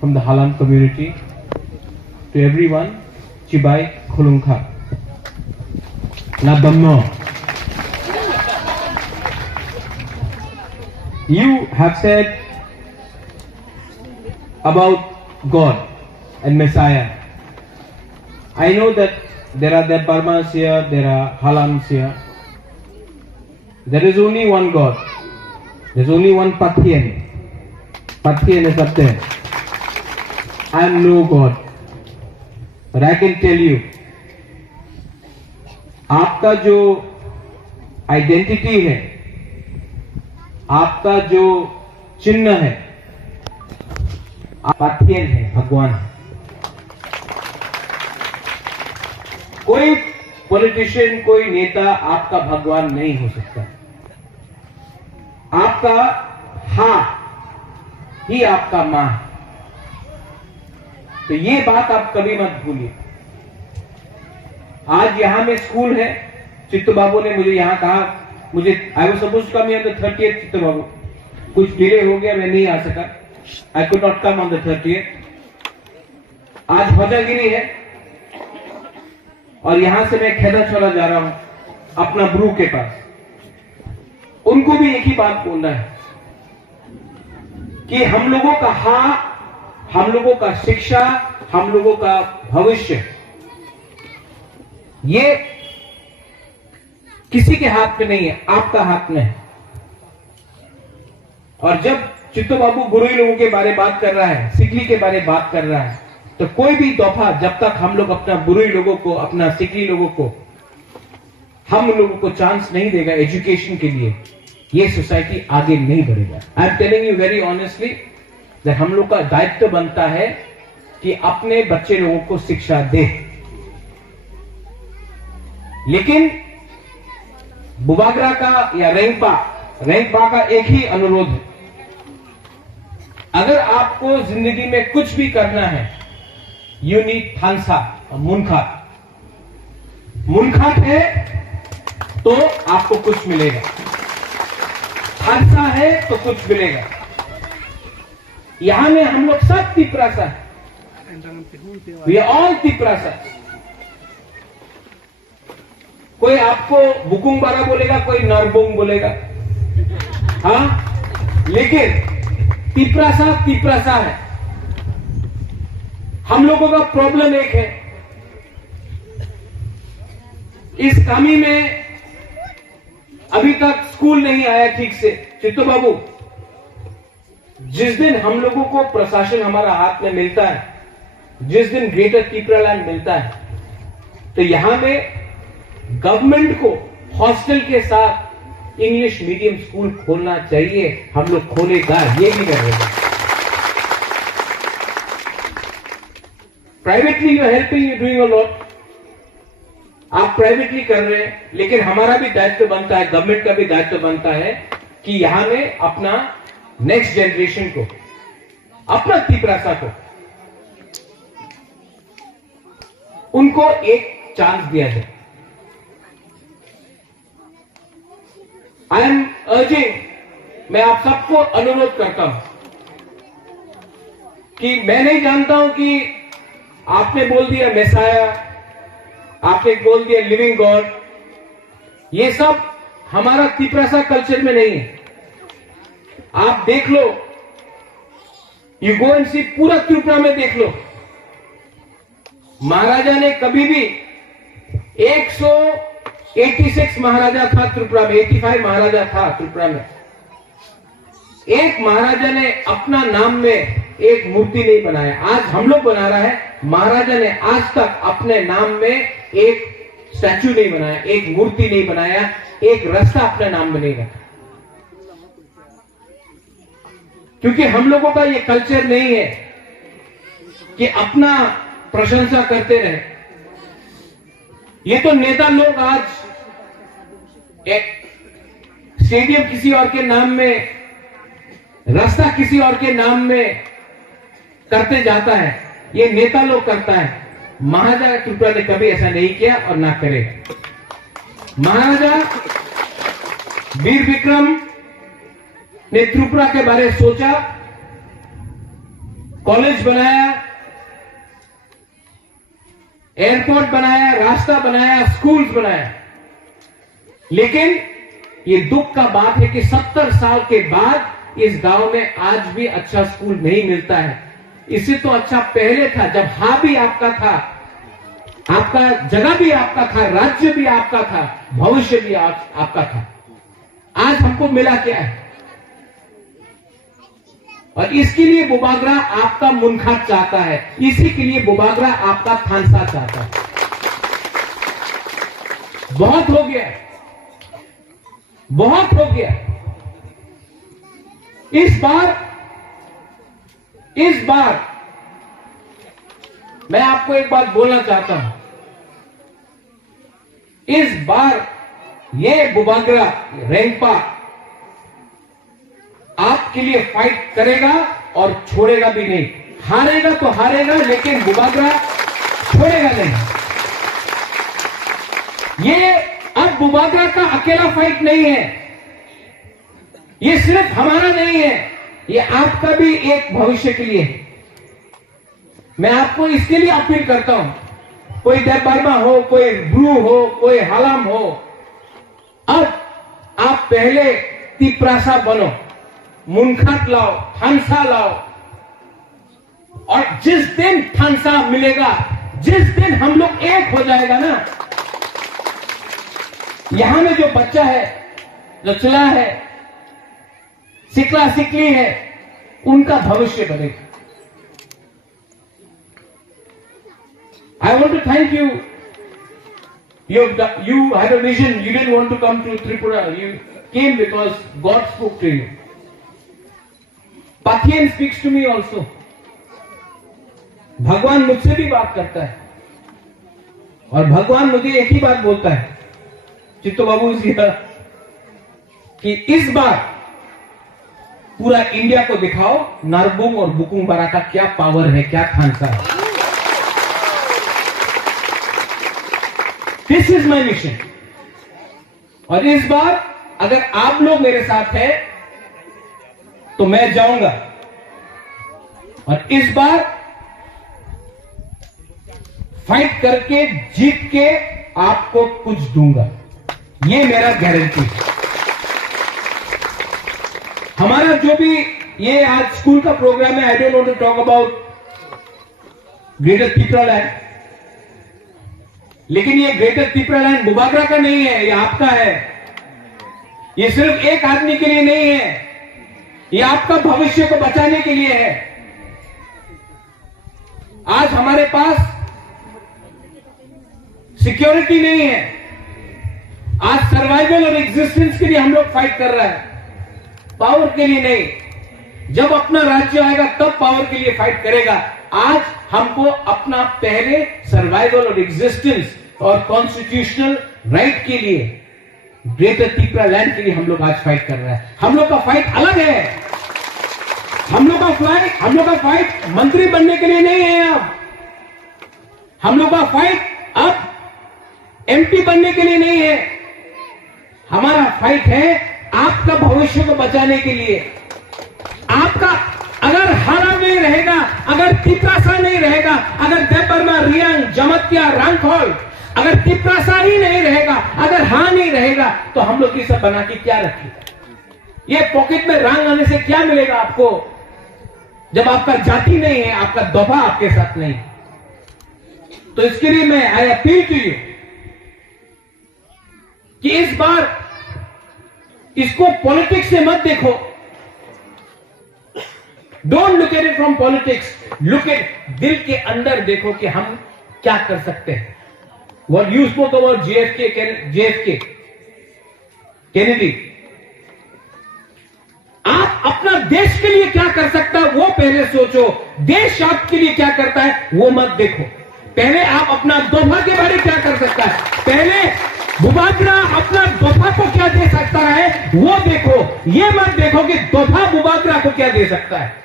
from the Halam community. To everyone, Chibai Khulungkha. Labamno. You have said about God and Messiah. I know that there are the Burmas here, there are Halams here. There is only one God. There's only one Pathian. Pathian is up there. I am no God. But I can tell you, आपका जो identity है, आपका जो चिन्ह है, पाथियन है, भगवान है। कोई पॉलिटिशियन, कोई नेता आपका भगवान नहीं हो सकता। आपका हाथ ही आपका मां है। तो ये बात आप कभी मत भूलिए। आज यहां में स्कूल है। चित्तू बाबू ने मुझे यहां कहा, मुझे I was supposed to come here the 30th। Chittu Babu, कुछ डिले हो गया, मैं नहीं आ सका। I could not come on the 30th। आज ध्वजागिरी है और यहां से मैं खेदा छोड़ा जा रहा हूं अपना ब्रू के पास। उनको भी एक ही बात बोलना है कि हम लोगों का हम लोगों का शिक्षा, हम लोगों का भविष्य, ये किसी के हाथ में नहीं है, आपका हाथ में है। और जब चित्तू बाबू गुरुई लोगों के बारे बात कर रहा है, सिकली के बारे बात कर रहा है, तो कोई भी तोहफा जब तक हम लोग अपना बुरुई लोगों को, अपना सिकली लोगों को, हम लोगों को चांस नहीं देगा एजुकेशन के लिए, ये सोसाइटी आगे नहीं बढ़ेगा। I am telling you very honestly that हम लोग का दायित्व बनता है कि अपने बच्चे लोगों को शिक्षा दे। लेकिन बुबागरा का या रेंगपा का एक ही अनुरोध है, अगर आपको जिंदगी में कुछ भी करना है, यू नीड थानसा और मुनखात है तो आपको कुछ मिलेगा, थानसा है तो कुछ मिलेगा। यहां में हम लोग सब तिपरासा है, वी आर ऑल तिपरासा। कोई आपको बुकुंग बारा बोलेगा, कोई नरबोंग बोलेगा, हाँ, लेकिन तिपरासा है। हम लोगों का प्रॉब्लम एक है, इस कामी में अभी तक स्कूल नहीं आया ठीक से। चित्तू बाबू, जिस दिन हम लोगों को प्रशासन हमारा हाथ में मिलता है, जिस दिन ग्रेटर तिपरालैंड मिलता है, तो यहां में गवर्नमेंट को हॉस्टल के साथ इंग्लिश मीडियम स्कूल खोलना चाहिए। हम लोग खोलेगा, ये भी रहेगा। Privately you are helping, you doing a lot. आप प्राइवेटली कर रहे हैं, लेकिन हमारा भी दायित्व बनता है, गवर्नमेंट का भी दायित्व बनता है कि यहां में अपना नेक्स्ट जनरेशन को, अपना तिपरासा को, उनको एक चांस दिया जाए। आई एम अर्जिंग, मैं आप सबको अनुरोध करता हूं कि मैं नहीं जानता हूं कि आपने बोल दिया मेसाया, आपने बोल दिया लिविंग गॉड, ये सब हमारा तिपरासा कल्चर में नहीं है। आप देख लो, यू गो एंड सी, पूरा त्रिपुरा में देख लो, महाराजा ने कभी भी 186 महाराजा था त्रिपुरा में, 85 महाराजा था त्रिपुरा में। एक महाराजा ने अपना नाम में एक मूर्ति नहीं बनाया। आज हम लोग बना रहा है, महाराजा ने आज तक अपने नाम में एक स्टैचू नहीं बनाया, एक मूर्ति नहीं बनाया, एक रास्ता अपने नाम में नहीं रखा, क्योंकि हम लोगों का ये कल्चर नहीं है कि अपना प्रशंसा करते रहे। ये तो नेता लोग आज एक स्टेडियम किसी और के नाम में, रास्ता किसी और के नाम में करते जाता है, ये नेता लोग करता है। महाराजा त्रिपुरा ने कभी ऐसा नहीं किया और ना करेगा। महाराजा वीर विक्रम ने त्रिपुरा के बारे सोचा कॉलेज बनाया, एयरपोर्ट बनाया, रास्ता बनाया, स्कूल्स बनाया, लेकिन ये दुख का बात है कि 70 साल के बाद इस गांव में आज भी अच्छा स्कूल नहीं मिलता है। इससे तो अच्छा पहले था, जब हाँ भी आपका था, आपका जगह भी आपका था, राज्य भी आपका था, भविष्य भी आपका था। आज हमको मिला क्या है? और इसके लिए बुबागरा आपका मुनखात चाहता है, इसी के लिए बुबागरा आपका थानसा चाहता है। बहुत हो गया, बहुत हो गया। इस बार मैं आपको एक बात बोलना चाहता हूं। इस बार ये बुबागरा रेंगपा आपके लिए फाइट करेगा और छोड़ेगा भी नहीं। हारेगा तो हारेगा, लेकिन बुबागरा छोड़ेगा नहीं। ये अब बुबागरा का अकेला फाइट नहीं है, ये सिर्फ हमारा नहीं है, ये आपका भी एक भविष्य के लिए है। मैं आपको इसके लिए अपील करता हूं, कोई देवबर्मा हो, कोई ब्रू हो, कोई हलम हो, अब आप पहले तिपरासा बनो, मुनखात लाओ, थानसा लाओ, और जिस दिन थानसा मिलेगा, जिस दिन हम लोग एक हो जाएगा ना, यहां में जो बच्चा है, जो चला है, सिकला सिकली है, उनका भविष्य बनेगा। I want to thank you. You had a vision. You didn't want to come to Tripura. You came because God spoke to you. Pathian speaks to me also. भगवान मुझसे भी बात करता है, और भगवान मुझे एक ही बात बोलता है, चित्तो बाबू जी, कि इस बार पूरा इंडिया को दिखाओ नारबुंग और बुकुंग बारा का क्या पावर है, क्या थानसा है। This is my mission. और इस बार अगर आप लोग मेरे साथ हैं तो मैं जाऊंगा, और इस बार फाइट करके जीत के आपको कुछ दूंगा, ये मेरा गारंटी है। हमारा जो भी ये आज स्कूल का प्रोग्राम है, I don't want to talk about greater Tripura land, लेकिन ये ग्रेटर त्रिपुरा लैंड बुबागरा का नहीं है, ये आपका है। ये सिर्फ एक आदमी के लिए नहीं है, ये आपका भविष्य को बचाने के लिए है। आज हमारे पास सिक्योरिटी नहीं है, आज सर्वाइवल और एग्जिस्टेंस के लिए हम लोग फाइट कर रहे हैं, पावर के लिए नहीं। जब अपना राज्य आएगा तब पावर के लिए फाइट करेगा। आज हमको अपना पहले सर्वाइवल और एग्जिस्टेंस और कॉन्स्टिट्यूशनल राइट के लिए, ग्रेटर त्रिपुरा लैंड के लिए हम लोग आज फाइट कर रहे हैं। हम लोग का फाइट अलग है। हम लोग का फाइट मंत्री बनने के लिए नहीं है। अब हम लोग का फाइट अब एमपी बनने के लिए नहीं है। हमारा फाइट है आपका भविष्य को बचाने के लिए। आपका अगर हारा नहीं रहेगा, अगर तिपरासा नहीं रहेगा, अगर देवबर्मा, रियांग, जमत्या, रांगखोल, अगर तिपरासा ही नहीं रहेगा, अगर हाँ नहीं रहेगा, तो हम लोग ये सब बना के क्या रखेगा? ये पॉकेट में रांग आने से क्या मिलेगा आपको, जब आपका जाति नहीं है, आपका दोफा आपके साथ नहीं। तो इसके लिए मैं आई अपील टू यू कि इस बार इसको पॉलिटिक्स से मत देखो। Don't look at it from politics, look at दिल के अंदर देखो कि हम क्या कर सकते हैं। What you spoke about JFK Kennedy, आप अपना देश के लिए क्या कर सकता है वो पहले सोचो। देश आपके लिए क्या करता है वो मत देखो। पहले आप अपना दोफा के बारे में क्या कर सकता है, पहले बुबागरा अपना दोफा को क्या दे सकता है वो देखो। ये मत देखो कि दोफा बुबागरा को क्या दे सकता है।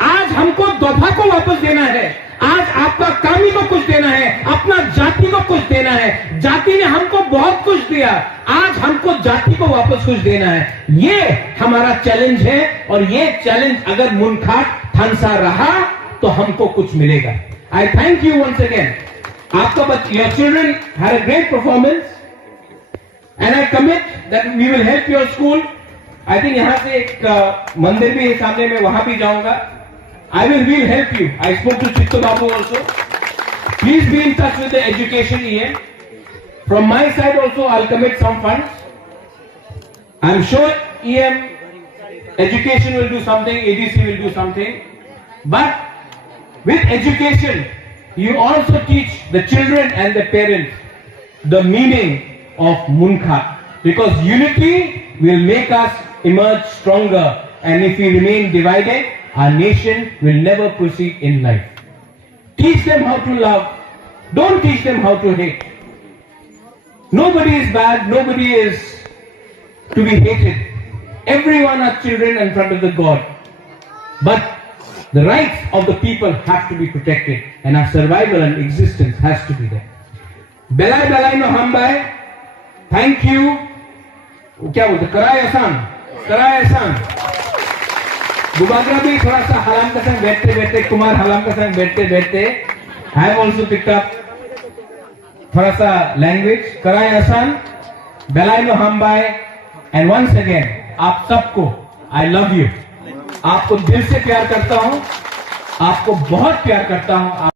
आज हमको दोफा को वापस देना है, आज आपका कामी को कुछ देना है, अपना जाति को कुछ देना है। जाति ने हमको बहुत कुछ दिया, आज हमको जाति को वापस कुछ देना है। ये हमारा चैलेंज है और ये चैलेंज अगर मुनखाट थानसा रहा तो हमको कुछ मिलेगा। I thank you once again. आपका your children had a great performance and I commit that we will help your school. I think यहां से एक मंदिर भी है सामने में, वहां भी जाऊंगा। I will help you. I spoke to Chittu Babu also. Please be in touch with the education EM. From my side also, I'll commit some funds. I'm sure EM education will do something, ADC will do something. But with education, you also teach the children and the parents the meaning of Munkha. Because unity will make us emerge stronger. And if we remain divided, our nation will never proceed in life. Teach them how to love. Don't teach them how to hate. Nobody is bad. Nobody is to be hated. Everyone are children in front of the God. But the rights of the people have to be protected. And our survival and existence has to be there. Belai belai no hambai. Thank you. क्या बोलते? कराए आसान. कराए आसान. गुबागरा भी थोड़ा सा हलाम का संग बैठते बैठते, कुमार हलाम का संग बैठते बैठते, I have also picked up थोड़ा सा लैंग्वेज। कराए आसान, बेलाई नो हम बाय, एंड वंस अगेन आप सबको आई लव यू। आपको दिल से प्यार करता हूं, आपको बहुत प्यार करता हूं।